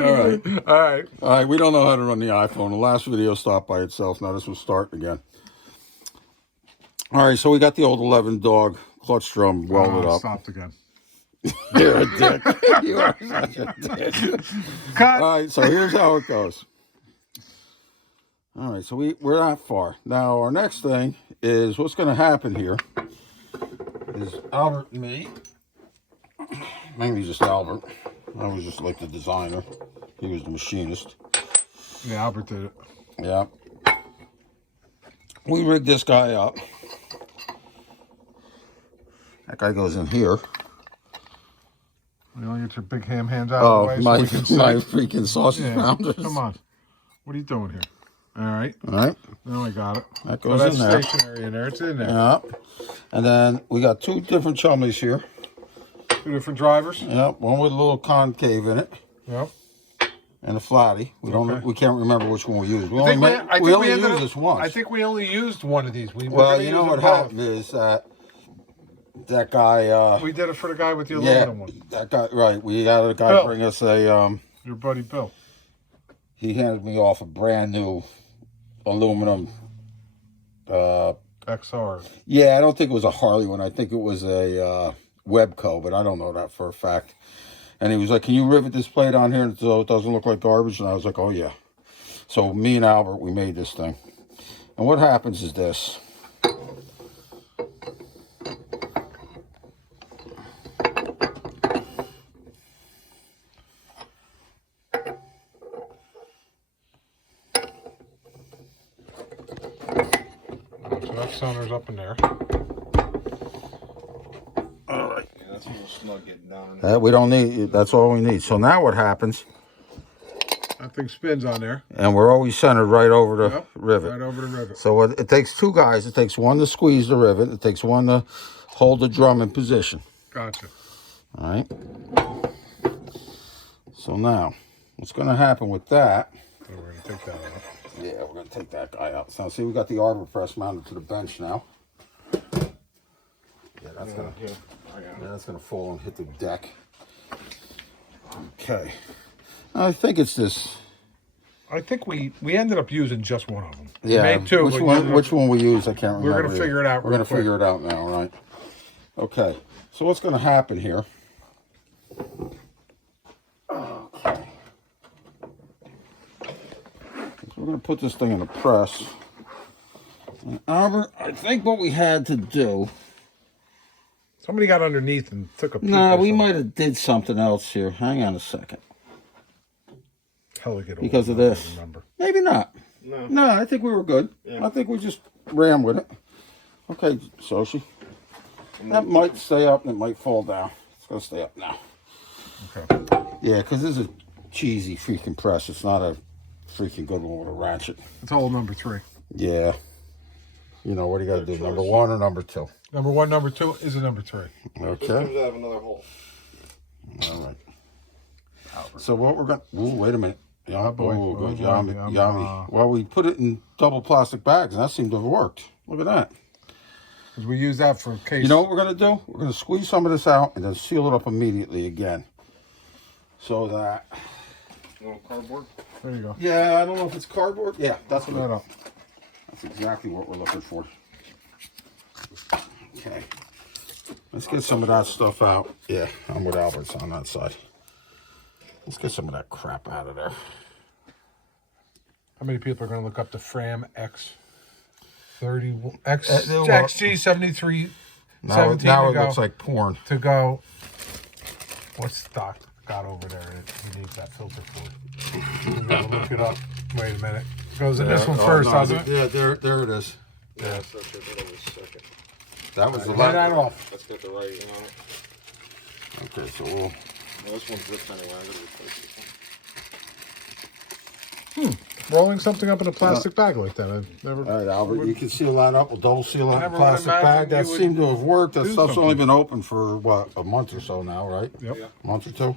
right. All right. All right. We don't know how to run the iPhone. The last video stopped by itself. Now this one's starting again. All right. So we got the old 11 dog clutch drum welded up. Stopped again. You're a dick. You are such a dick. Cut. All right. So here's how it goes. All right. So we're that far. Now our next thing is what's going to happen here is Albert and me. Mainly just Albert. I was just like the designer. He was the machinist. Yeah, Albert did it. Yeah. We rigged this guy up. That guy goes in here. You want to get your big ham hands out of the way my so we can my see? freaking sausage pounders. Come on. What are you doing here? All right. All right. Now I got it. That goes that's in there. Stationary in there. It's in there. Yeah. And then we got two different chumleys here. Two different drivers. Yep. One with a little concave in it. Yep. And a flatty. We can't remember which one we used. We only used this once. I think we only used one of these. Well, you know what happened is that guy. We did it for the guy with the aluminum one. That guy. Right. We had a guy bring us a. Your buddy Bill. He handed me off a brand new aluminum. XR. Yeah, I don't think it was a Harley one. I think it was a Webco, but I don't know that for a fact. And he was like, "Can you rivet this plate on here so it doesn't look like garbage?" And I was like, "Oh yeah." So me and Albert, we made this thing. And what happens is this. So that center's up in there. All right. Yeah, that's a little snug getting down in there. We don't need. That's all we need. So now what happens? That thing spins on there. And we're always centered right over the rivet. Right over the rivet. So it takes two guys. It takes one to squeeze the rivet. It takes one to hold the drum in position. Gotcha. All right. So now, what's going to happen with that? So we're going to take that out. Yeah, we're going to take that guy out. So see, we got the arbor press mounted to the bench now. Yeah, that's going to fall and hit the deck. Okay. I think it's this. I think we ended up using just one of them. Yeah. We made two. Which one we use, I can't remember. We're going to figure it out. We're going to figure it out now, right? Okay. So what's going to happen here? Okay. We're going to put this thing in a press. And Albert, I think what we had to do. Somebody got underneath and took a peek. No, we might have did something else here. Hang on a second. Because of this. Maybe not. No, I think we were good. Yeah. I think we just ran with it. Okay, Soshi. That might stay up and it might fall down. It's going to stay up now. Okay. Yeah, because this is a cheesy freaking press. It's not a freaking good one with a ratchet. It's all number 3. Yeah. You know, what do you got to do? Number 1 or number 2? Number 1, number 2 is a number 3. Okay. It comes out of another hole. All right. So what we're going to... Ooh, wait a minute. Yeah, oh boy. Oh, good. Yummy. Well, we put it in double plastic bags, and that seemed to have worked. Look at that. Because we use that for case. You know what we're going to do? We're going to squeeze some of this out and then seal it up immediately again. So that... A little cardboard? There you go. Yeah, I don't know if it's cardboard. Yeah, that's what that up. That's exactly what we're looking for. Okay. Let's get some of that stuff out. Yeah, I'm with Albert's on that side. Let's get some of that crap out of there. How many people are going to look up the Fram X30 XG73? Now it looks like porn. To go. What's stock got over there? He needs that filter for it. We're going to look it up. Wait a minute. Goes in this one first, doesn't it? Yeah, there it is. Yeah, that's not sure. Hold on a second. That was the last. That off. That's got the writing on it. Okay, so we'll... Well, this one's ripped anyway. I gotta replace this one. Rolling something up in a plastic bag like that. I've never. All right, Albert, you can seal that up. We'll double seal it in a plastic bag. That seemed to have worked. That stuff's only been open for, what, a month or so now, right? Yep. A month or two?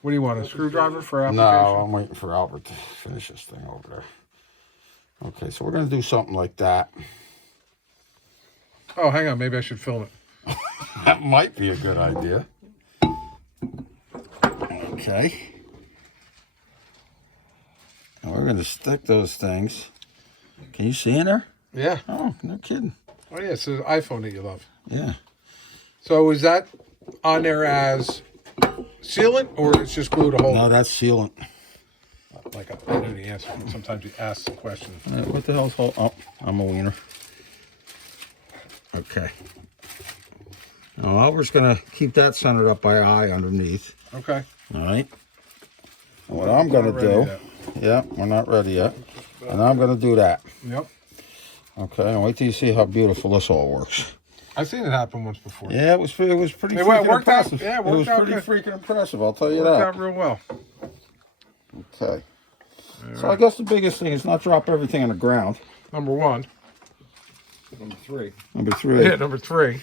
What do you want, a screwdriver for application? No, I'm waiting for Albert to finish this thing over there. Okay, so we're going to do something like that. Oh, hang on. Maybe I should film it. That might be a good idea. Okay. gonna stick those things. Can you see in there? Yeah. Oh, no kidding. Oh yeah, it's an iPhone that you love. Yeah. So is that on there as sealant, or it's just glue to hold No, it? that's sealant. Like I know the answer. Sometimes you ask the question. What the hell's hold? Oh, I'm a wiener. Okay. Now, we're just gonna keep that centered up by eye underneath. Okay. All right. And what I'm gonna Not ready do? yet. Yeah, we're not ready yet. And I'm gonna do that. Yep. Okay. And wait till you see how beautiful this all works. I've seen it happen once before. Yeah, it was pretty It freaking worked out- impressive. yeah, it it was worked out pretty good. freaking impressive. I'll tell you Worked that. out real well. Okay. So I guess the biggest thing is not drop everything on the ground. Number one. Number 3. Number 3. Yeah, number 3.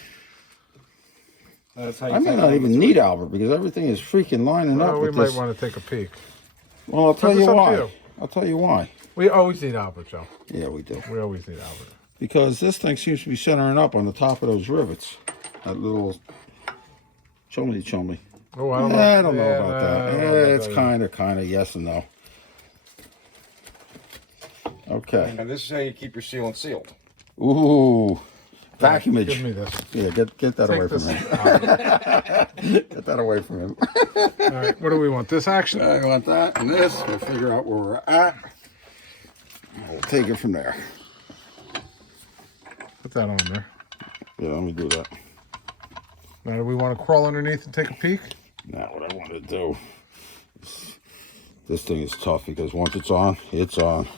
That's how you I may take not number even 3. need Albert because everything is freaking lining up Well, we with might this. want to take a peek. Well, I'll tell It's you up to why. you. I'll tell you why. We always need Albert, Joe. Yeah, we do. We always need Albert. Because this thing seems to be centering up on the top of those rivets. That little chummy. Oh, I don't know. I don't know Yeah, about nah, that. I don't know about It's that. kind of yes and no. Okay. And this is how you keep your sealant sealed. Ooh. Vacuumage. Give me this. Yeah, get that away Take from this him. out. Get that away from him. All right, what do we want? This action? I want that and this. We'll figure out where we're at. We'll take it from there. Put that on there. Yeah, let me do that. Now, do we want to crawl underneath and take a peek? Now, what I want to do. This thing is tough because once it's on, it's on.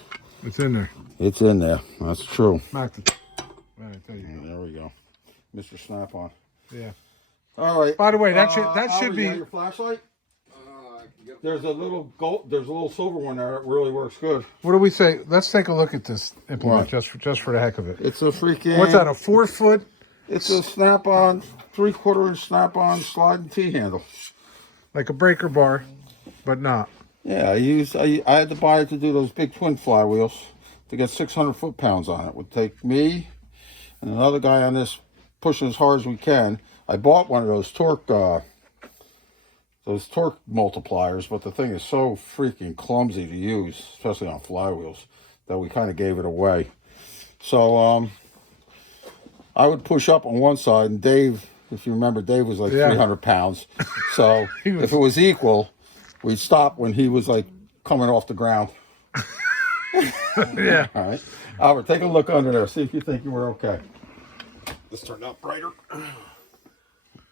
It's in there. It's in there. That's true. Smack it. All right, there you go. There we go. Mr. Snap-on. Yeah. All right. By the way, that should Albert, be. you got your flashlight? There's a little gold. There's a little silver one there. It really works good. What do we say? Let's take a look at this implement What? just for the heck of it. It's a freaking. What's that? A 4-foot? It's a snap-on, 3/4 inch snap-on sliding T-handle. Like a breaker bar, but not. Yeah, I had to buy it to do those big twin flywheels to get 600 foot-pounds on it. It would take me and another guy on this pushing as hard as we can. I bought one of those torque multipliers, but the thing is so freaking clumsy to use, especially on flywheels, that we kind of gave it away. So I would push up on one side, and Dave, if you remember, Dave was like 300 pounds. So if it was equal, we'd stop when he was like coming off the ground. Yeah. All right. Albert, take a look under there. See if you think you were okay. This turned out brighter.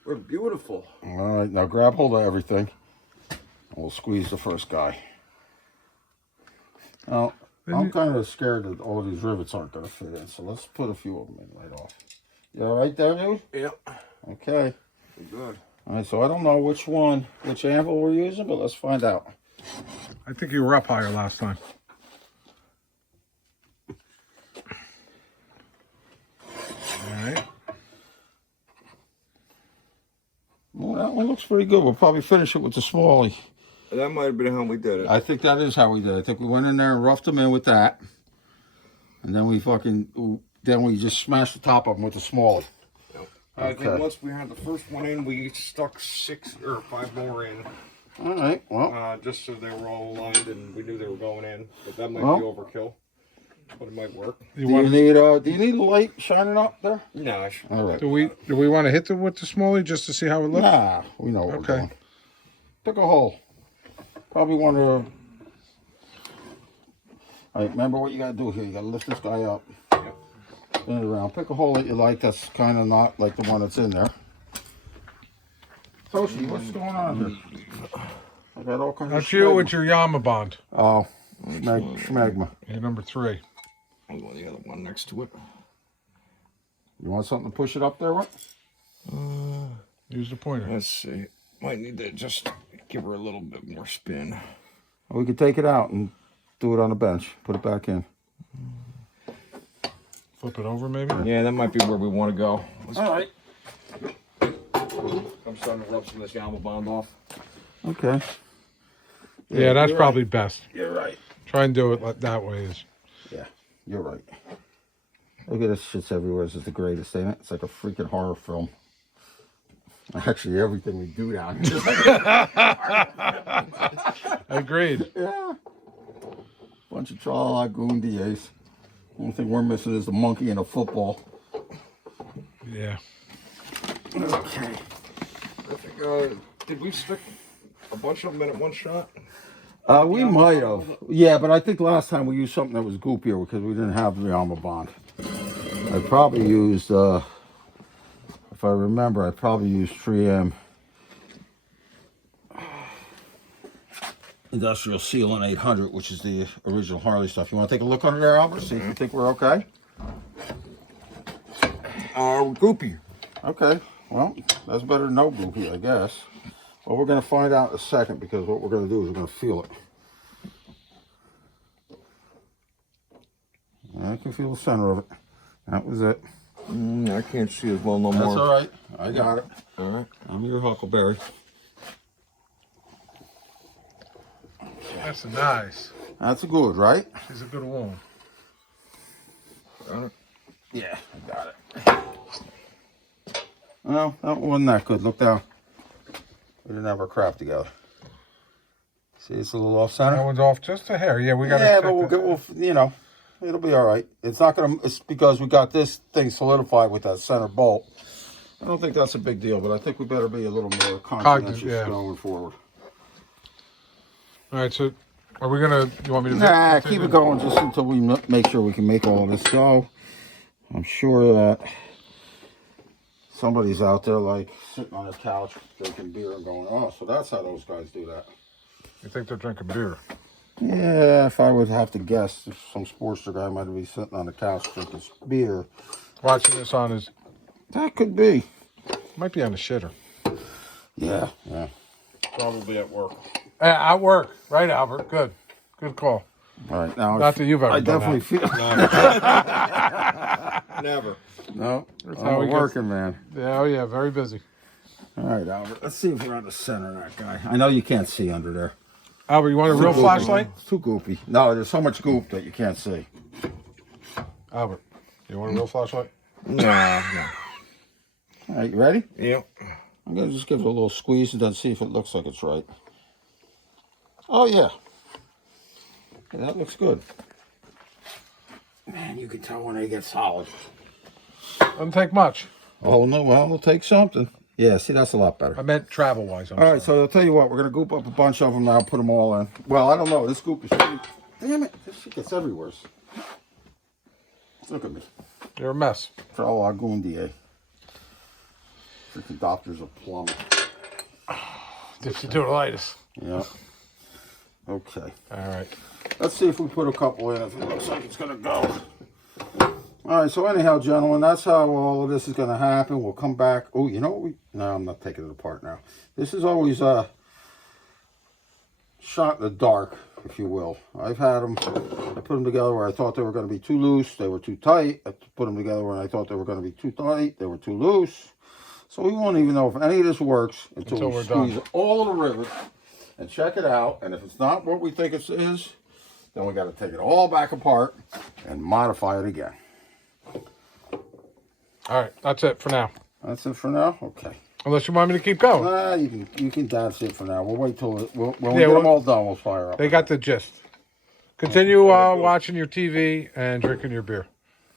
We're beautiful. All right. Now grab hold of everything. And we'll squeeze the first guy. Now, I'm kind of scared that all these rivets aren't going to fit in. So let's put a few of them in right off. You all right there, dude? Yep. Okay. We're good. All right. So I don't know which anvil we're using, but let's find out. I think you were up higher last time. All right. Well, that one looks pretty good. We'll probably finish it with the smallie. That might have been how we did it. I think that is how we did it. I think we went in there and roughed them in with that. And then we just smashed the top of them with the smallie. I Okay. think once we had the first one in, we stuck 6 or 5 more in, All right. Well, just so they were all aligned and we knew they were going in. But that might Well. be overkill, but it might work. You do want? you need a light shining up there? No, I should. All right. Do we want to hit with the smallie just to see how it looks? Nah, we know what Okay. we're doing. Pick a hole. Probably want to. All right, remember what you got to do here. You got to lift this guy up. Yep. Spin it around. Pick a hole that you like that's kind of not like the one that's in there. Toshi, what's going on here? I got all kinds of That's you schmegma. with your Yama bond. Oh, schmegma. You're number 3. I'll go the other one next to it. You want something to push it up there with? Use the pointer. Let's see. Might need to just give her a little bit more spin. Or we could take it out and do it on the bench. Put it back in. Flip it over, maybe. Yeah, that might be where we want to go. All right. I'm starting to rub some of this Yama bond off. Okay. Yeah, that's you're probably right. best. You're right. Try and do it that way. Yeah, you're right. Look at this shit's everywhere. This is the greatest, ain't it? It's like a freaking horror film. Actually, everything we do down here. Agreed. Yeah. Bunch of tra-la-la goon DAs. Only thing we're missing is the monkey and a football. Yeah. Okay. I think, did we stick a bunch of them in at one shot? We might have. Yeah, but I think last time we used something that was goopier because we didn't have the Alma Bond. I probably used, if I remember, I probably used 3M Industrial Sealant 800, which is the original Harley stuff. You want to take a look under there, Albert? See if you think we're okay? Goopy. Okay. Well, that's better than no goopy, I guess. Well, we're going to find out in a second because what we're going to do is we're going to feel it. I can feel the center of it. That was it. I can't see as well no That's more. all right. I got it. All right. I'm your Huckleberry. That's nice. That's good, right? She's a good woman. Got it. Yeah, I got it. Well, that wasn't that good. Look down. We didn't have our crap together. See, it's a little off That center. one's off just a hair. Yeah, we got to. Yeah, but we'll you know, it'll be all right. It's not gonna. It's because we got this thing solidified with that center bolt. I don't think that's a big deal, but I think we better be a little more conscientious yeah. going forward. All right, so are we gonna? You want me to? Nah, continue? keep it going just until we make sure we can make all of this go. I'm sure that somebody's out there like sitting on a couch drinking beer and going, oh, so that's how those guys do that. You think they're drinking beer? Yeah, if I would have to guess, some Sportster guy might be sitting on the couch drinking beer. Watching this on his That could be. might be on the shitter. Yeah. Probably at work. At work, right, Albert? Good call. All right, now Not that you've ever I done definitely feel. Never. No, how I'm he working, man. Yeah, oh yeah, very busy. All right, Albert. Let's see if we're on the center of that guy. I know you can't see under there. Albert, you want a real Too goopy. flashlight? It's too goopy. No, there's so much goop that you can't see. Albert, you want a real flashlight? No. All right, you ready? Yep. I'm gonna just give it a little squeeze and then see if it looks like it's right. Oh yeah. Yeah, that looks good. Man, you can tell when they get solid. Doesn't take much. Oh no, well, it'll take something. Yeah, see, that's a lot better. I meant travel-wise. All right, so I'll tell you what, we're gonna goop up a bunch of them now, put them all in. Well, I don't know, this goop is damn it, this shit gets everywhere. Look at me. You're a mess. Tra-la-la goon DA. Freaking doctor's a plumber. Dipsy-doodleitis. Yeah. Okay. All right. Let's see if we put a couple in, if it looks like it's gonna go. All right, so anyhow, gentlemen, that's how all of this is gonna happen. We'll come back. Oh, you know what no, I'm not taking it apart now. This is always shot in the dark, if you will. I've had them, I put them together where I thought they were gonna be too loose, they were too tight. I put them together when I thought they were gonna be too tight, they were too loose. So we won't even know if any of this works until we we're squeeze done. all of the rivets and check it out. And if it's not what we think it is, then we got to take it all back apart and modify it again. All right, that's it for now. That's it for now. Okay. Unless you want me to keep going. You can that's it for now. We'll wait till when we Yeah, get them well, all done. We'll fire up. They got the gist. Continue watching your TV and drinking your beer.